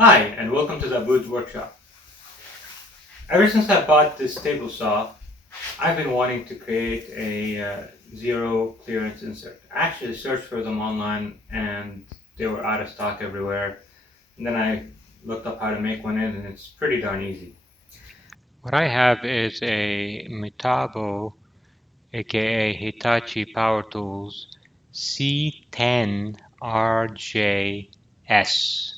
Hi, and welcome to the Abboud workshop. Ever since I bought this table saw, I've been wanting to create a zero clearance insert. I actually searched for them online and they were out of stock everywhere. And then I looked up how to make one and it's pretty darn easy. What I have is a Metabo, aka Hitachi Power Tools C10RJS.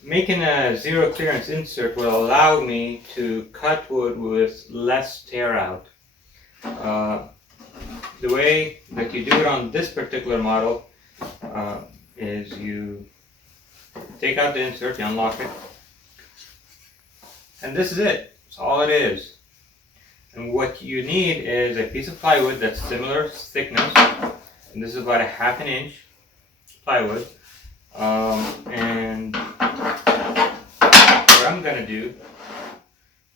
Making a zero clearance insert will allow me to cut wood with less tear out. The way that you do it on this particular model is you take out the insert, you unlock it, and this is it. That's all it is. And what you need is a piece of plywood that's similar thickness, and this is about 1/2 inch plywood. And what I'm gonna do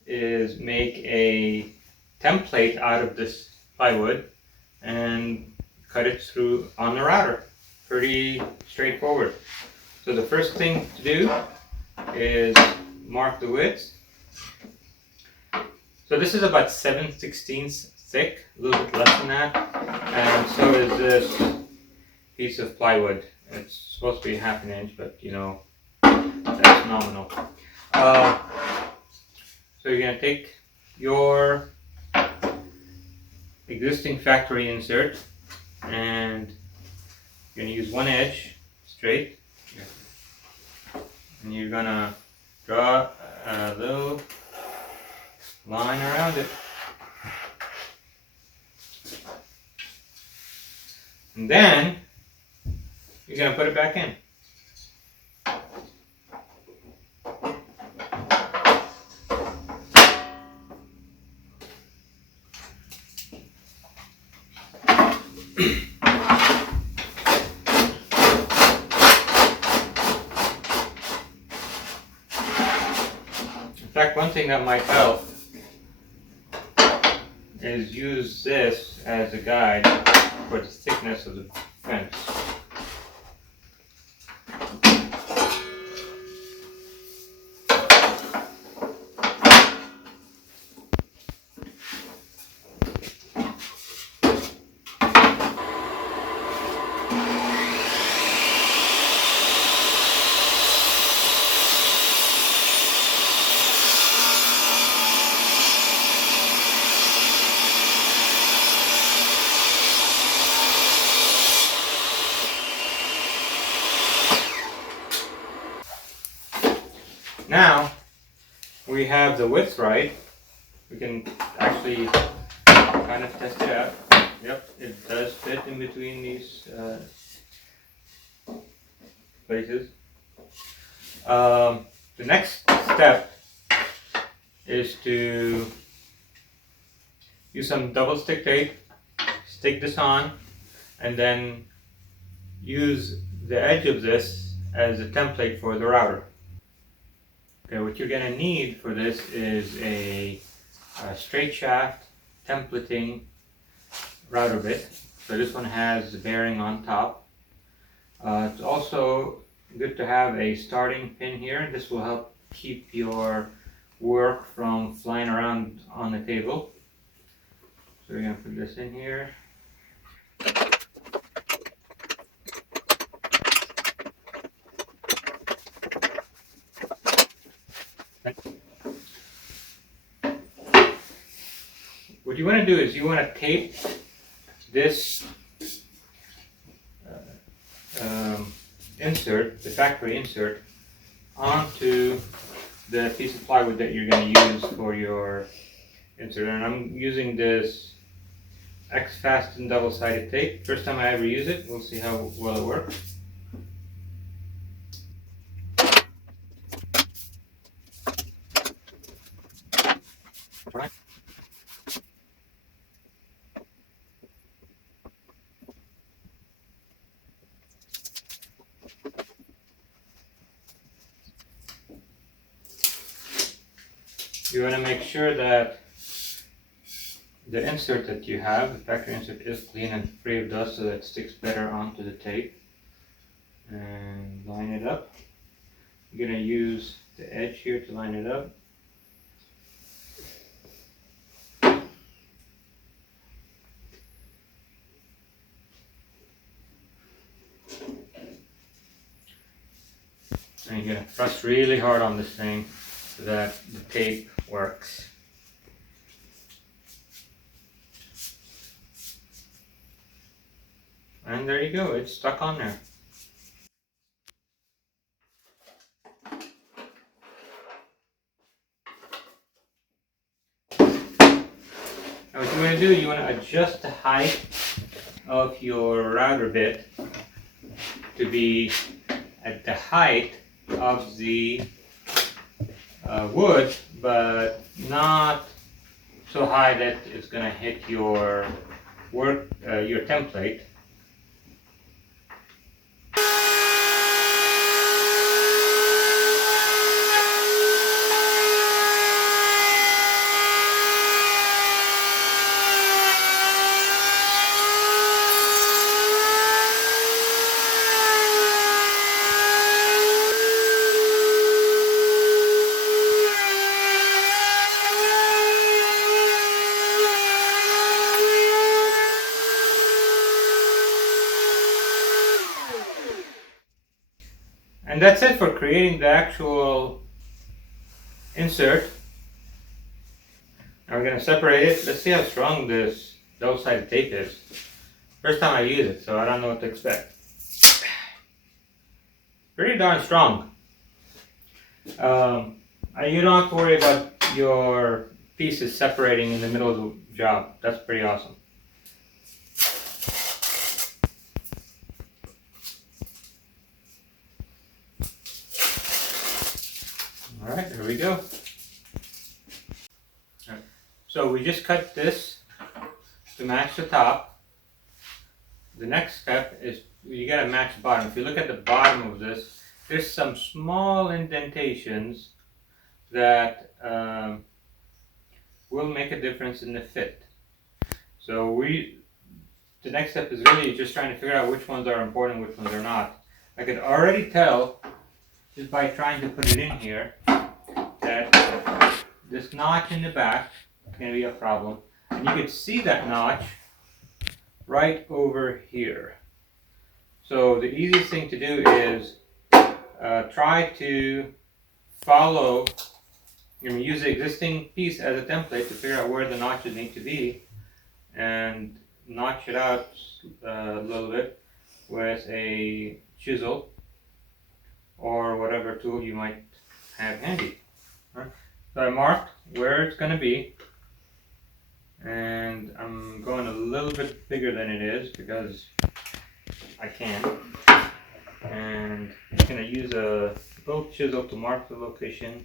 is make a template out of this plywood and cut it through on the router. Pretty straightforward. So the first thing to do is mark the width. So this is about 7/16 thick, a little bit less than that, and so is this piece of plywood. It's supposed to be 1/2 inch, but you know, that's nominal. So you're going to take your existing factory insert and you're going to use one edge straight, and you're going to draw a little line around it, and then you're going to put it back in. In fact, one thing that might help is use this as a guide for the thickness of the fence. Now we have the width right. We can actually kind of test it out. Yep, it does fit in between these places. The next step is to use some double stick tape, stick this on, and then use the edge of this as a template for the router. Okay, what you're going to need for this is a straight shaft templating router bit. So this one has the bearing on top. It's also good to have a starting pin here. This will help keep your work from flying around on the table. So we're going to put this in here. What you want to do is you want to tape this insert, the factory insert, onto the piece of plywood that you're going to use for your insert. And I'm using this X-Fasten double-sided tape. First time I ever use it, we'll see how well it works. Right. You want to make sure that the insert that you have, the factory insert, is clean and free of dust so that it sticks better onto the tape. And line it it up. You're going to use the edge here to line it up. And you're going to press really hard on this thing so that the tape works. And there you go, it's stuck on there. Now what you want to do, you want to adjust the height of your router bit to be at the height of the wood, but not so high that it's going to hit your your template. And that's it for creating the actual insert. Now we're going to separate it. Let's see how strong this double-sided tape is. First time I use it, so I don't know what to expect. Pretty darn strong. You don't have to worry about your pieces separating in the middle of the job. That's pretty awesome. Alright, here we go. Right. So we just cut this to match the top. The next step is you gotta match the bottom. If you look at the bottom of this, there's some small indentations that will make a difference in the fit. So the next step is really just trying to figure out which ones are important, which ones are not. I could already tell just by trying to put it in here that this notch in the back is going to be a problem. And you could see that notch right over here. So the easiest thing to do is try to follow, use the existing piece as a template to figure out where the notches need to be and notch it out a little bit with a chisel or whatever tool you might have handy. Right. So I marked where it's going to be, and I'm going a little bit bigger than it is because I can. And I'm going to use a little chisel to mark the location.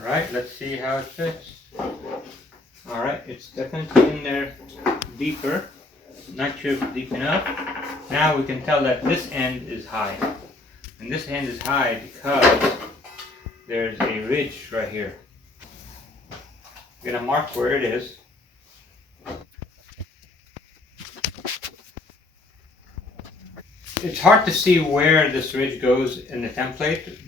Alright, let's see how it fits. Alright, it's definitely in there deeper. Not sure if it's deep enough. Now we can tell that this end is high. And this end is high because there's a ridge right here. I'm going to mark where it is. It's hard to see where this ridge goes in the template,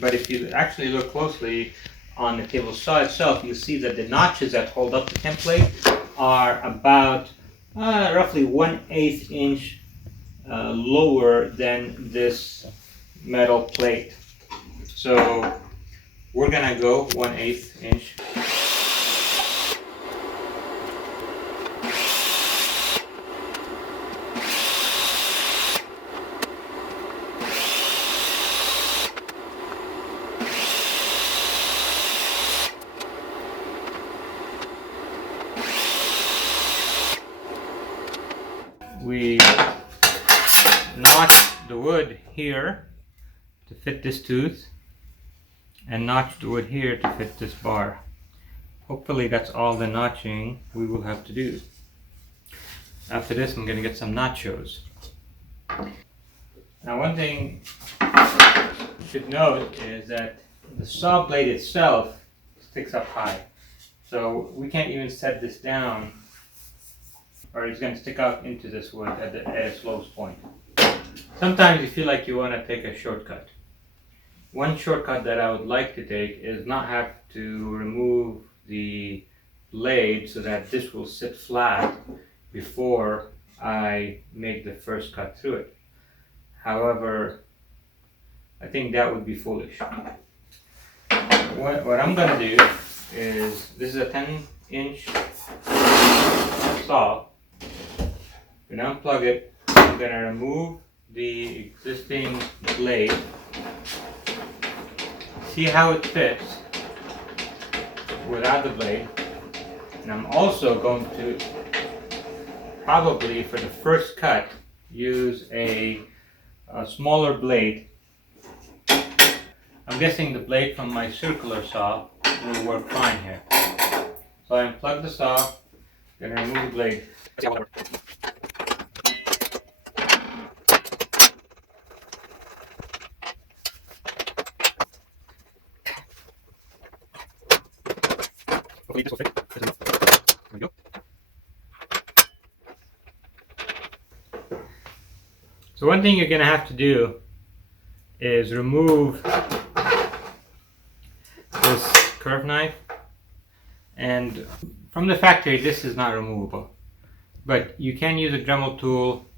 but if you actually look closely on the table saw itself, you'll see that the notches that hold up the template are about roughly 1/8 inch lower than this metal plate. So we're gonna go 1/8 inch. We notch the wood here to fit this tooth and notch the wood here to fit this bar. Hopefully that's all the notching we will have to do. After this, I'm gonna get some nachos. Now, one thing you should note is that the saw blade itself sticks up high. So we can't even set this down, or it's going to stick out into this wood at its lowest point. Sometimes you feel like you want to take a shortcut. One shortcut that I would like to take is not have to remove the blade so that this will sit flat before I make the first cut through it. However, I think that would be foolish. What I'm going to do is, this is a 10-inch saw. I'm going to unplug it. I'm going to remove the existing blade. See how it fits without the blade. And I'm also going to probably for the first cut use a smaller blade. I'm guessing the blade from my circular saw will work fine here. So I unplug the saw, gonna remove the blade. Hopefully this will fit. There we go. So one thing you're gonna have to do is remove this curve knife, and from the factory this is not removable, but you can use a Dremel tool,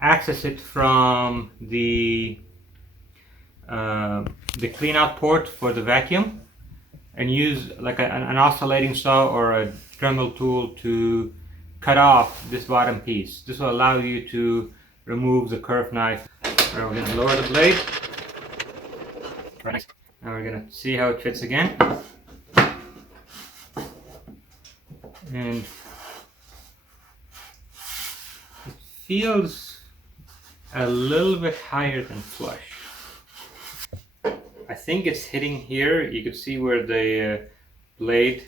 access it from the clean out port for the vacuum, and use like an oscillating saw or a Dremel tool to cut off this bottom piece. This will allow you to remove the curve knife. Right, we're going to lower the blade. Right. Now we're going to see how it fits again. And it feels a little bit higher than flush. I think it's hitting here. You can see where the blade,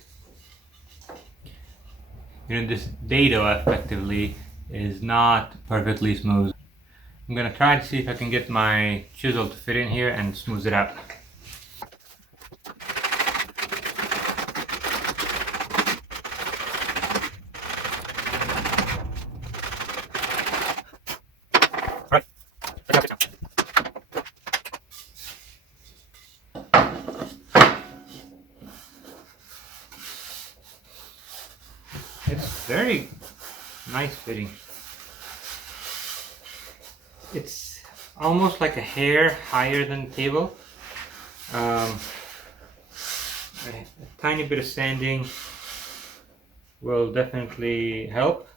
this dado effectively is not perfectly smooth. I'm gonna try to see if I can get my chisel to fit in here and smooth it out. Alright, it's very nice fitting. It's almost like a hair higher than the table. A tiny bit of sanding will definitely help.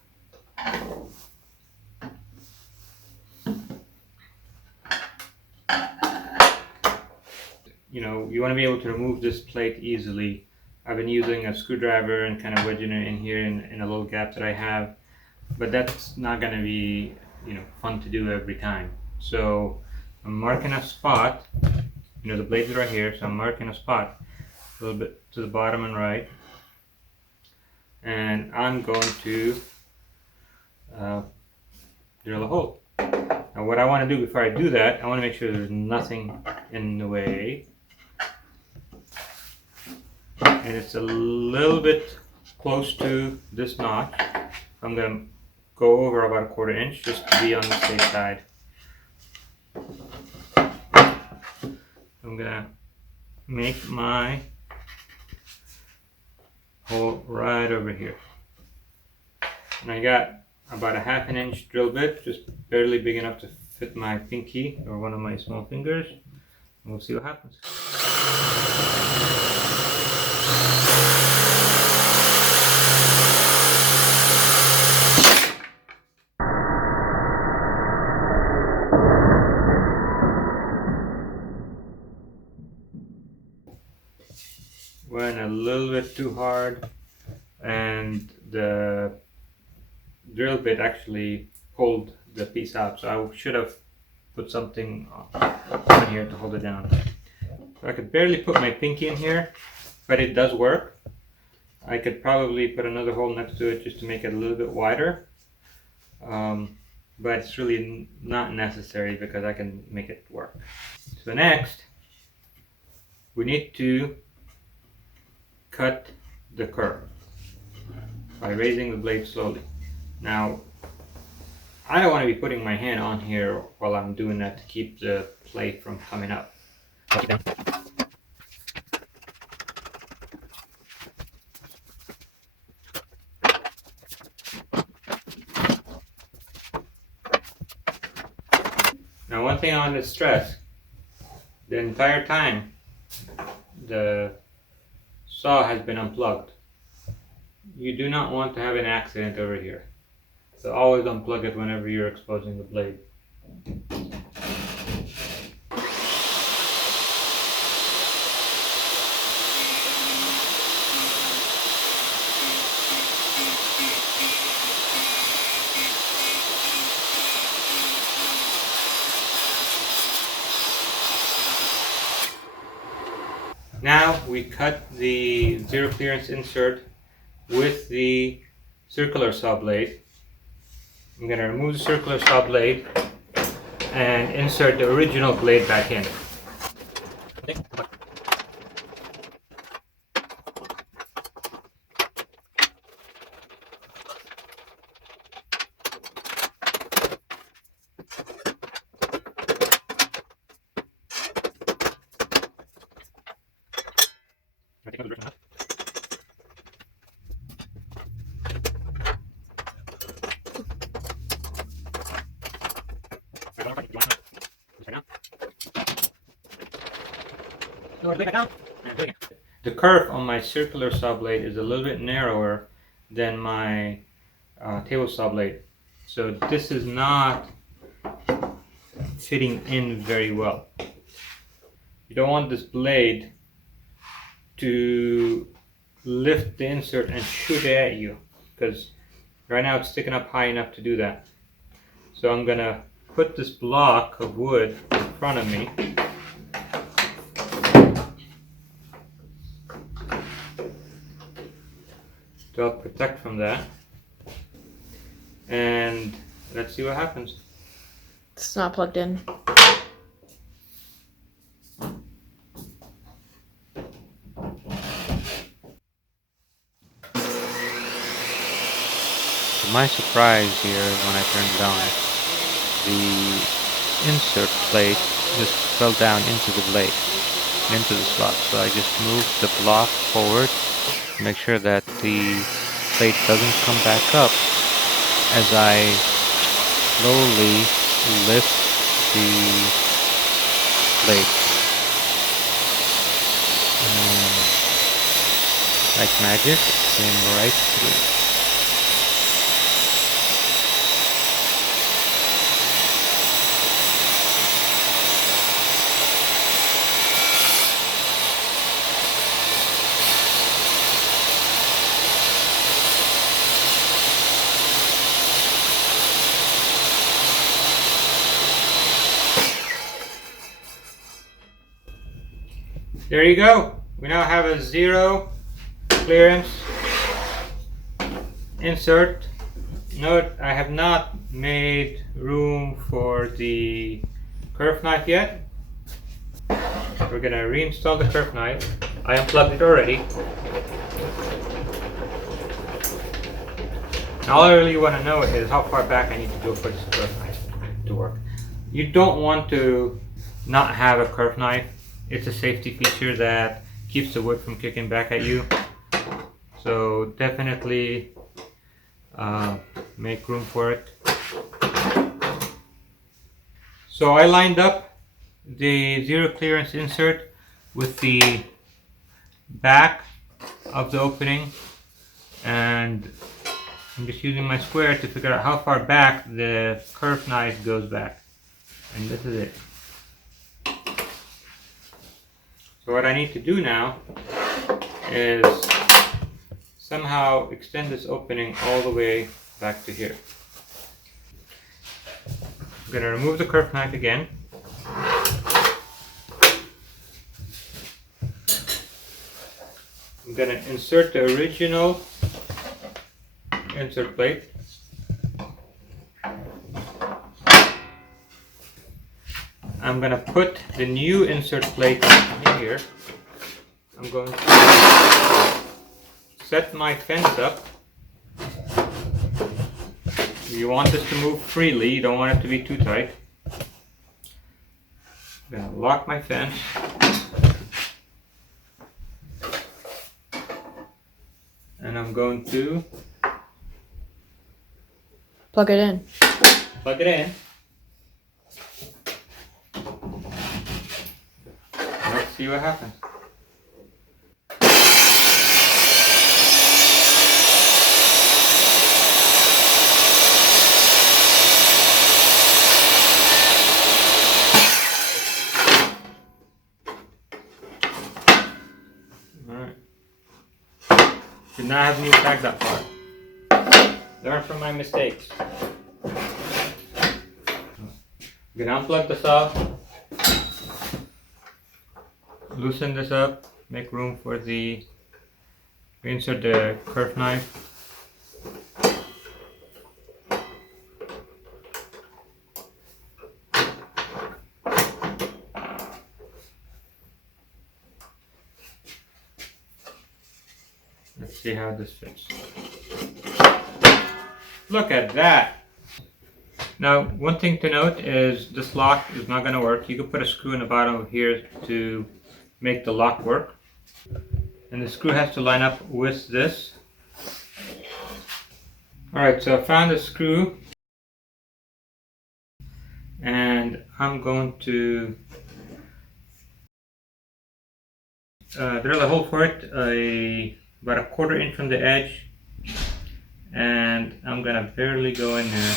You want to be able to remove this plate easily. I've been using a screwdriver and kind of wedging it in here in a little gap that I have, but that's not going to be fun to do every time. So I'm marking a spot. The blades are right here, so I'm marking a spot a little bit to the bottom and right, and I'm going to drill a hole. Now what I want to do before I do that, I want to make sure there's nothing in the way, and it's a little bit close to this notch. I'm going to go over about 1/4 inch just to be on the safe side. I'm going to make my hole right over here. And I got about a 1/2 inch drill bit, just barely big enough to fit my pinky or one of my small fingers. And we'll see what happens. Went a little bit too hard, and the drill bit actually pulled the piece out, so I should have put something on here to hold it down. So I could barely put my pinky in here, but it does work. I could probably put another hole next to it just to make it a little bit wider, but it's really not necessary because I can make it work. So next, we need to cut the curve by raising the blade slowly. Now, I don't want to be putting my hand on here while I'm doing that to keep the plate from coming up. Now, one thing I want to stress, the entire time the saw has been unplugged. You do not want to have an accident over here. So always unplug it whenever you're exposing the blade. Now we cut the zero clearance insert with the circular saw blade. I'm going to remove the circular saw blade and insert the original blade back in. The curve on my circular saw blade is a little bit narrower than my table saw blade, so this is not fitting in very well. You don't want this blade to lift the insert and shoot it at you, because right now it's sticking up high enough to do that. So I'm gonna put this block of wood in front of me. To help protect from that. And let's see what happens. It's not plugged in. To my surprise here, when I turned it on, the insert plate just fell down into the blade, into the slot. So I just moved the block forward to make sure that the plate doesn't come back up as I slowly lift the plate. Like magic, it came right through. There you go. We now have a zero clearance insert. Note, I have not made room for the curve knife yet. We're gonna reinstall the curve knife. I unplugged it already. Now all I really want to know is how far back I need to go for this curve knife to work. You don't want to not have a curve knife. It's a safety feature that keeps the wood from kicking back at you. So definitely make room for it. So I lined up the zero clearance insert with the back of the opening, and I'm just using my square to figure out how far back the curved knife goes back. And this is it. So what I need to do now is somehow extend this opening all the way back to here. I'm going to remove the curved knife again. I'm going to insert the original insert plate. I'm gonna put the new insert plate in here. I'm going to set my fence up. You want this to move freely, you don't want it to be too tight. I'm gonna lock my fence. And I'm going to Plug it in. plug it in. Let's see what happens. Did not have me back that far. Learn from my mistakes. I'm gonna unplug the saw, loosen this up, make room for the, insert the curved knife. Let's see how this fits. Look at that! Now, one thing to note is this lock is not going to work. You can put a screw in the bottom of here to make the lock work. And the screw has to line up with this. Alright, so I found a screw. And I'm going to drill a hole for it, about a 1/4 inch from the edge. And I'm going to barely go in there.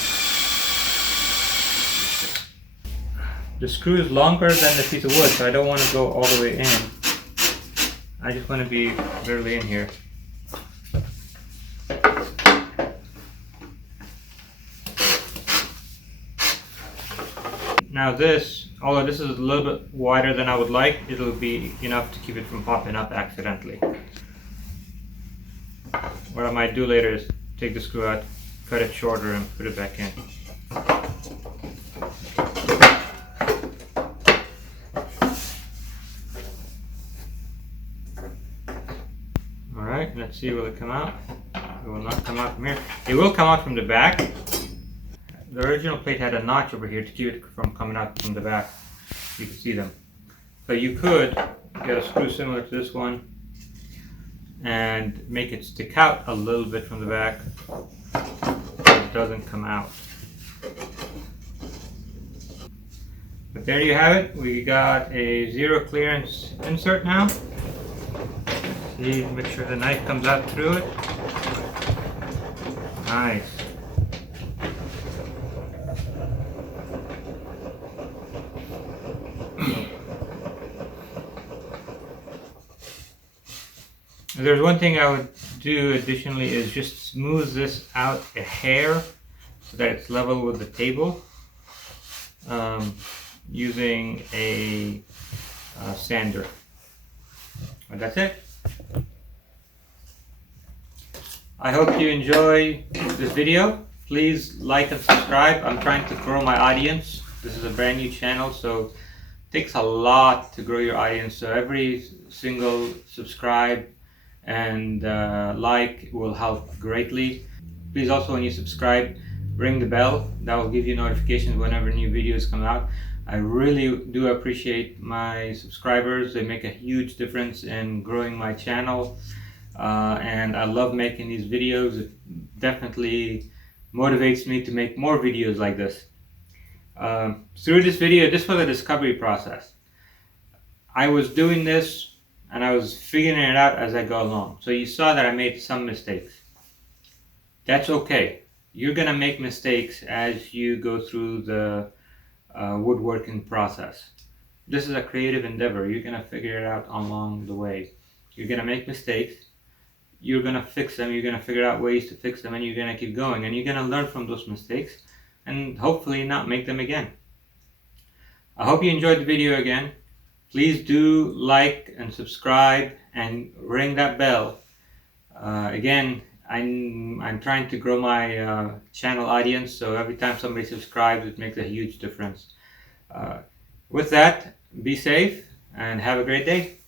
The screw is longer than the piece of wood, so I don't want to go all the way in. I just want to be barely in here. Now this, although this is a little bit wider than I would like, it'll be enough to keep it from popping up accidentally. What I might do later is take the screw out, cut it shorter and put it back in. Alright, let's see, will it come out? It will not come out from here. It will come out from the back. The original plate had a notch over here to keep it from coming out from the back. You can see them. So you could get a screw similar to this one and make it stick out a little bit from the back so it doesn't come out. But there you have it. We got a zero clearance insert now. See, make sure the knife comes out through it. Nice. There's one thing I would do additionally is just smooth this out a hair so that it's level with the table using a sander. But that's it. I hope you enjoy this video. Please like and subscribe. I'm trying to grow my audience. This is a brand new channel, so it takes a lot to grow your audience. So every single subscribe and like will help greatly. Please also, when you subscribe, ring the bell. That will give you notifications whenever new videos come out. I really do appreciate my subscribers. They make a huge difference in growing my channel, and I love making these videos. It definitely motivates me to make more videos like this. Through this video, this was a discovery process. I was doing this and I was figuring it out as I go along. So you saw that I made some mistakes. That's okay. You're gonna make mistakes as you go through the woodworking process. This is a creative endeavor. You're gonna figure it out along the way. You're gonna make mistakes. You're gonna fix them. You're gonna figure out ways to fix them, and you're gonna keep going. And you're gonna learn from those mistakes and hopefully not make them again. I hope you enjoyed the video again. Please do like and subscribe and ring that bell. Again, I'm trying to grow my channel audience, so every time somebody subscribes, it makes a huge difference. With that, be safe and have a great day.